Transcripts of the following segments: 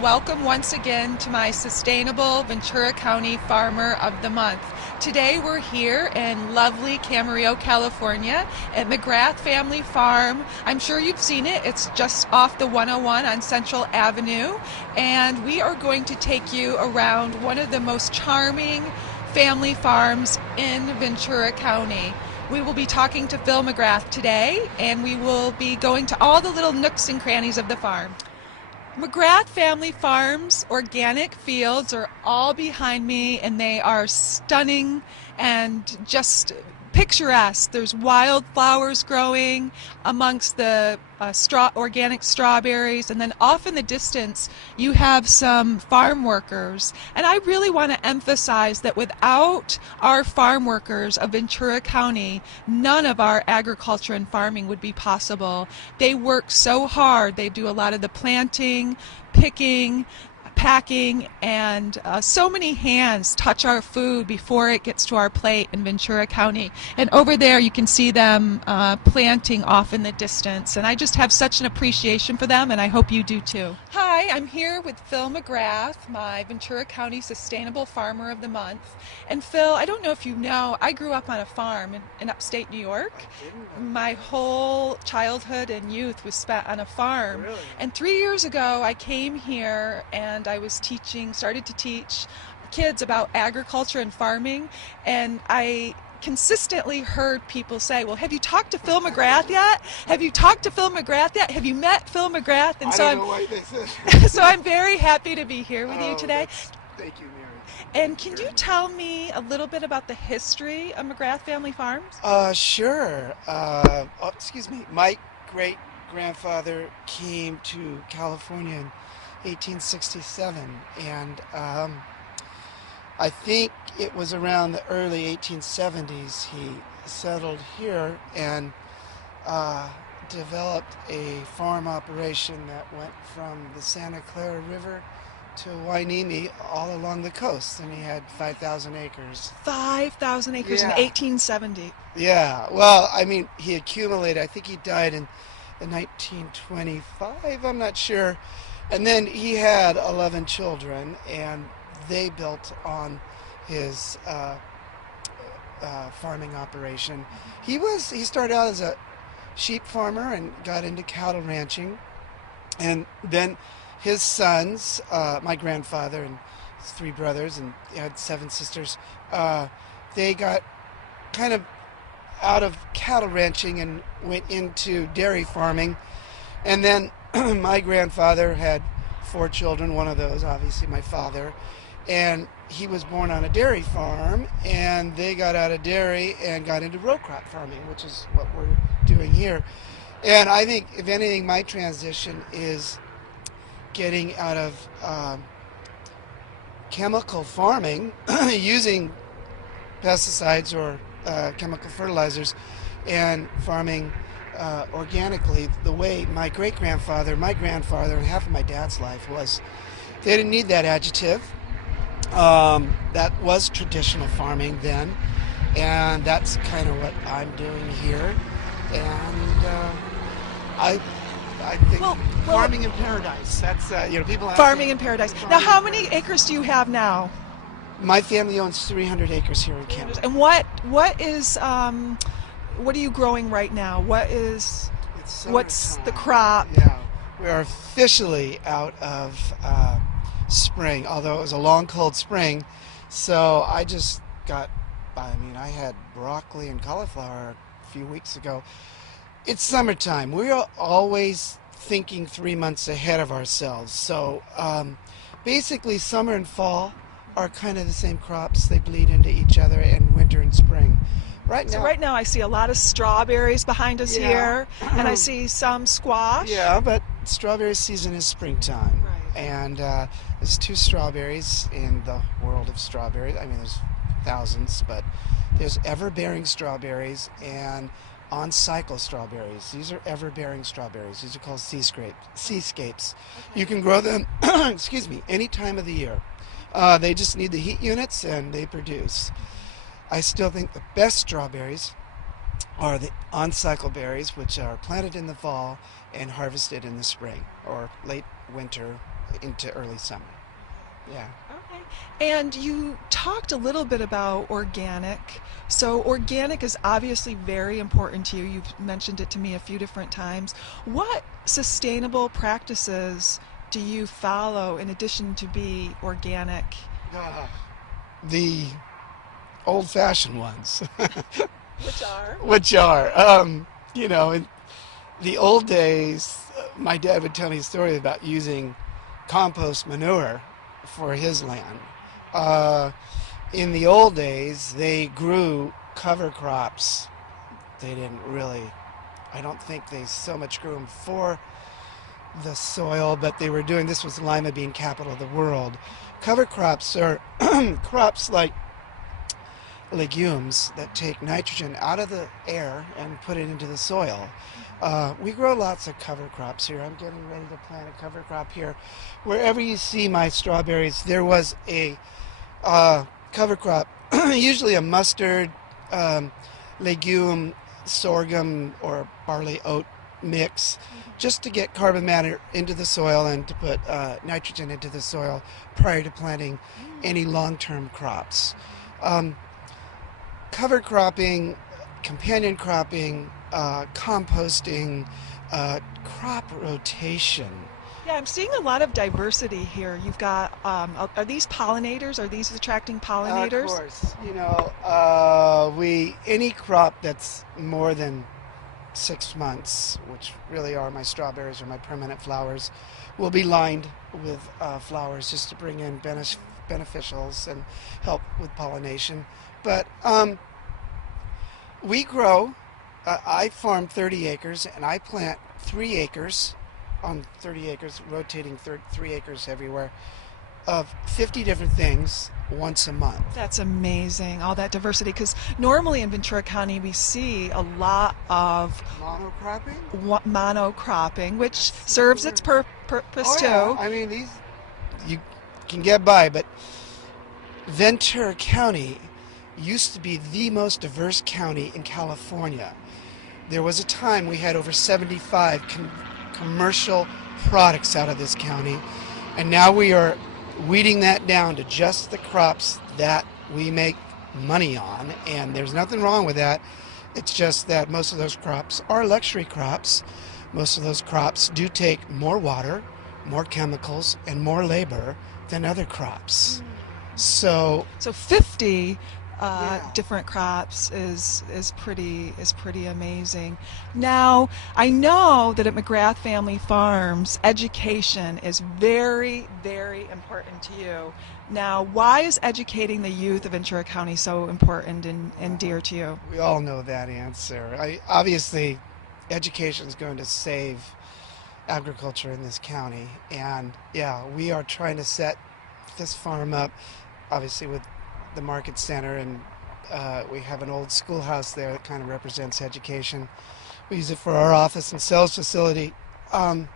and welcome once again to my Sustainable Ventura County Farmer of the Month. Today we're here in lovely Camarillo, California at McGrath Family Farm. I'm sure you've seen it. It's just off the 101 on Central Avenue, and we are going to take you around one of the most charming family farms in Ventura County. We will be talking to Phil McGrath today, and we will be going to all the little nooks and crannies of the farm. McGrath Family Farm's organic fields are all behind me, and they are stunning and just picturesque. There's wildflowers growing amongst the organic strawberries, and then off in the distance you have some farm workers. And I really want to emphasize that without our farm workers of Ventura County, none of our agriculture and farming would be possible. They work so hard. They do a lot of the planting, picking, packing, and so many hands touch our food before it gets to our plate in Ventura County. And over there you can see them planting off in the distance, and I just have such an appreciation for them, and I hope you do too. Hi, I'm here with Phil McGrath, my Ventura County Sustainable Farmer of the Month. And Phil, I don't know if you know, I grew up on a farm in upstate New York. My whole childhood and youth was spent on a farm. Really? And 3 years ago I came here and I was started to teach kids about agriculture and farming, and I consistently heard people say, well, have you talked to Phil McGrath yet? Have you talked to Phil McGrath yet? Have you met Phil McGrath? And I so don't know why they said. so I'm very happy to be here with you today. Thank you, Mary. And can you tell me a little bit about the history of McGrath Family Farms? Sure. Excuse me. My great-grandfather came to California in 1867, and I think it was around the early 1870s he settled here and developed a farm operation that went from the Santa Clara River to Wainimi all along the coast, and he had 5,000 acres. 5,000 acres in Yeah. 1870. Yeah, well, I mean, he accumulated, I think he died in 1925, I'm not sure. And then he had 11 children, and they built on his farming operation. He started out as a sheep farmer and got into cattle ranching, and then his sons, my grandfather and his 3 brothers, and he had 7 sisters, they got kind of out of cattle ranching and went into dairy farming. And then my grandfather had 4 children, one of those obviously my father, and he was born on a dairy farm, and they got out of dairy and got into row crop farming, which is what we're doing here. And I think, if anything, my transition is getting out of chemical farming, using pesticides or chemical fertilizers, and farming organically the way my great-grandfather, my grandfather, and half of my dad's life was. They didn't need that adjective. That was traditional farming then, and that's kind of what I'm doing here. And I think farming in paradise. That's people ask Farming me, in paradise. Now, how many acres do you have now? My family owns 300 acres here in Canada. And what are you growing right now? What's the crop? Yeah, we are officially out of spring, although it was a long, cold spring. So I just I had broccoli and cauliflower a few weeks ago. It's summertime. We are always thinking 3 months ahead of ourselves. So basically summer and fall are kind of the same crops. They bleed into each other, and winter and spring. Right now I see a lot of strawberries behind us here, and I see some squash. Yeah, but strawberry season is springtime. Right. And there's 2 strawberries in the world of strawberries. I mean, there's thousands, but there's ever-bearing strawberries and on-cycle strawberries. These are ever-bearing strawberries. These are called seascapes. You can grow them, excuse me, any time of the year. They just need the heat units, and they produce. I still think the best strawberries are the on-cycle berries, which are planted in the fall and harvested in the spring or late winter into early summer. Yeah. Okay. And you talked a little bit about organic. So, organic is obviously very important to you. You've mentioned it to me a few different times. What sustainable practices do you follow in addition to be organic? The old-fashioned ones, Which are? which are, in the old days, my dad would tell me a story about using compost manure for his land. Uh, in the old days, they grew cover crops. They didn't really, I don't think they so much grew them for the soil, but they were doing, this was the lima bean capital of the world. Cover crops are crops like legumes that take nitrogen out of the air and put it into the soil. We grow lots of cover crops here. I'm getting ready to plant a cover crop here. Wherever you see my strawberries, there was a cover crop, usually a mustard, legume, sorghum, or barley oat mix, just to get carbon matter into the soil and to put nitrogen into the soil prior to planting any long-term crops. Cover cropping, companion cropping, composting, crop rotation. Yeah, I'm seeing a lot of diversity here. You've got, are these pollinators? Are these attracting pollinators? Of course, any crop that's more than 6 months, which really are my strawberries or my permanent flowers, will be lined with flowers just to bring in beneficials and help with pollination. But we grow, I farm 30 acres and I plant 3 acres on 30 acres, rotating 3 acres everywhere, of 50 different things once a month. That's amazing, all that diversity, because normally in Ventura County we see a lot of monocropping, which serves its purpose too. Yeah. I mean, these you can get by, but Ventura County used to be the most diverse county in California. There was a time we had over 75 commercial products out of this county, and now we are weeding that down to just the crops that we make money on, and there's nothing wrong with that. It's just that most of those crops are luxury crops. Most of those crops do take more water, more chemicals, and more labor than other crops. So 50 different crops is pretty amazing. Now, I know that at McGrath Family Farms, education is very, very important to you. Now, why is educating the youth of Ventura County so important and dear to you? we all know that answer. Obviously, education is going to save agriculture in this county, and yeah, we are trying to set this farm up, obviously with the market center, and we have an old schoolhouse there that kind of represents education. We use it for our office and sales facility. And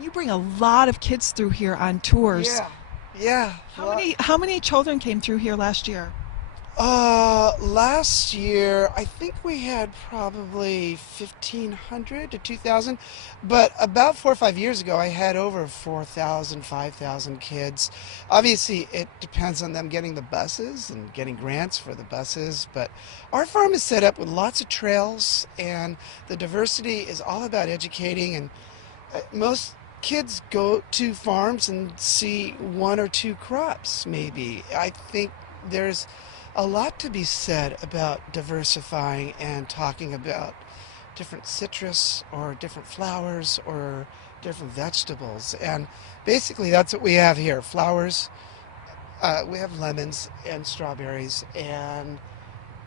you bring a lot of kids through here on tours. Yeah. How many children came through here last year? Last year, I think we had probably 1,500 to 2,000, but about 4 or 5 years ago, I had over 4,000, 5,000 kids. Obviously, it depends on them getting the buses and getting grants for the buses, but our farm is set up with lots of trails, and the diversity is all about educating, and most kids go to farms and see 1 or 2 crops, maybe. I think there's a lot to be said about diversifying and talking about different citrus or different flowers or different vegetables. And basically that's what we have here. Flowers, we have lemons and strawberries and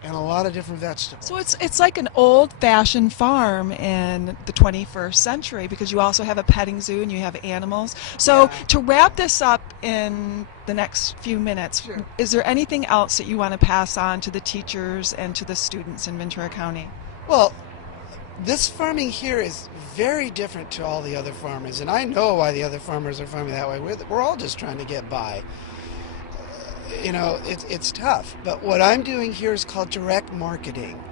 a lot of different vegetables. So it's like an old-fashioned farm in the 21st century, because you also have a petting zoo and you have animals. So to wrap this up in the next few minutes, Sure. Is there anything else that you want to pass on to the teachers and to the students in Ventura County? Well, this farming here is very different to all the other farmers, and I know why the other farmers are farming that way. We're all just trying to get by. It's tough, but what I'm doing here is called direct marketing.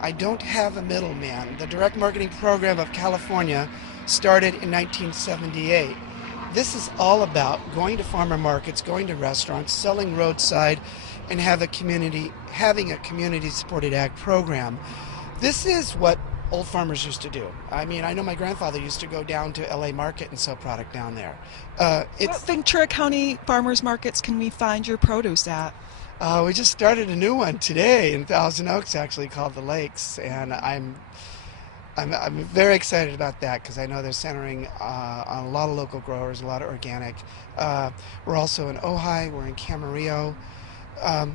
I don't have a middleman. The direct marketing program of California started in 1978. this is all about going to farmer markets, going to restaurants, selling roadside, and having a community-supported ag program. This is what old farmers used to do. I mean, I know my grandfather used to go down to LA Market and sell product down there. What Ventura County farmers markets can we find your produce at? We just started a new one today in Thousand Oaks, actually, called the Lakes, and I'm very excited about that because I know they're centering on a lot of local growers, a lot of organic. We're also in Ojai, we're in Camarillo.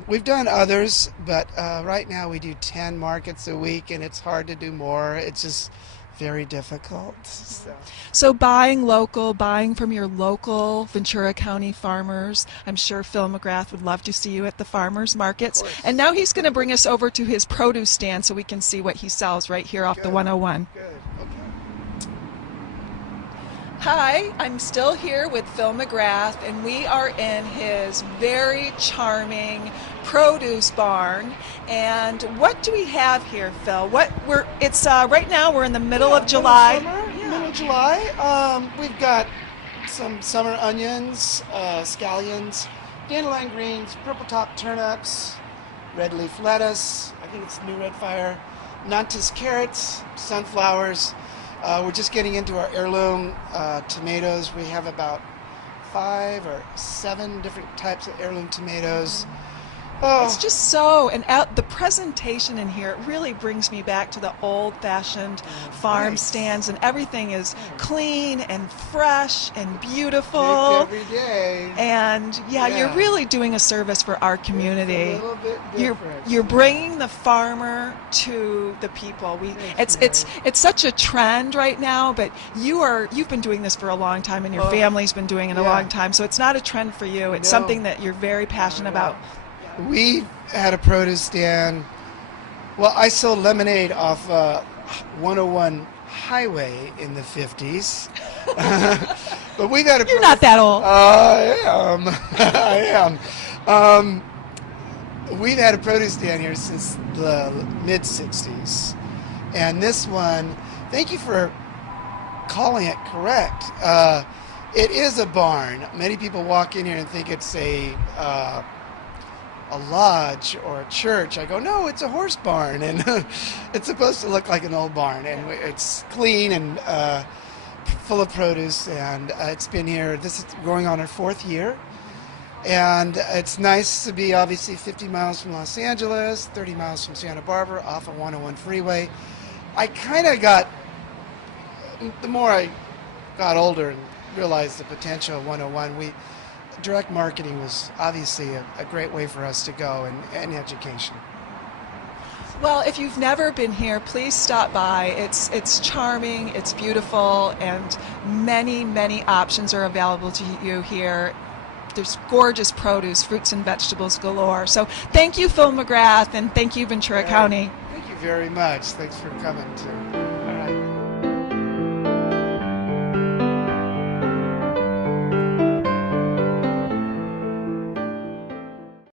We've done others, but right now we do 10 markets a week, and it's hard to do more. It's just very difficult. So buying local, buying from your local Ventura County farmers. I'm sure Phil McGrath would love to see you at the farmers markets. And now he's going to bring us over to his produce stand so we can see what he sells right here off the 101. Good. Okay. Hi, I'm still here with Phil McGrath, and we are in his very charming produce barn. And what do we have here, Phil? Right now we're in the middle of July. Middle of July. We've got some summer onions, scallions, dandelion greens, purple top turnips, red leaf lettuce. I think it's new red fire. Nantes carrots, sunflowers. We're just getting into our heirloom tomatoes. We have about 5 or 7 different types of heirloom tomatoes. Oh. It's just the presentation in here, it really brings me back to the old-fashioned farm stands, and everything is clean and fresh and beautiful. Every day. And you're really doing a service for our community. It's a little bit different. You're bringing the farmer to the people. It's such a trend right now, but you've been doing this for a long time, and your family's been doing it a long time. So it's not a trend for you. It's something that you're very passionate about. We had a produce stand. Well, I sold lemonade off 101 highway in the 50s. But we've had a You're not that old. I am. We've had a produce stand here since the mid-60s. And this one, thank you for calling it correct. It is a barn. Many people walk in here and think it's a lodge or a church. I go, no, it's a horse barn, and it's supposed to look like an old barn, and it's clean and full of produce, and it's been here, this is going on our 4th year, and it's nice to be obviously 50 miles from Los Angeles, 30 miles from Santa Barbara, off of 101 freeway. I kind of the more I got older and realized the potential of 101, direct marketing was obviously a great way for us to go, and education. Well, if you've never been here, please stop by. It's charming, it's beautiful, and many options are available to you here. There's gorgeous produce, fruits and vegetables galore. So thank you, Phil McGrath, and thank you, Ventura County. Thank you very much. Thanks for coming too.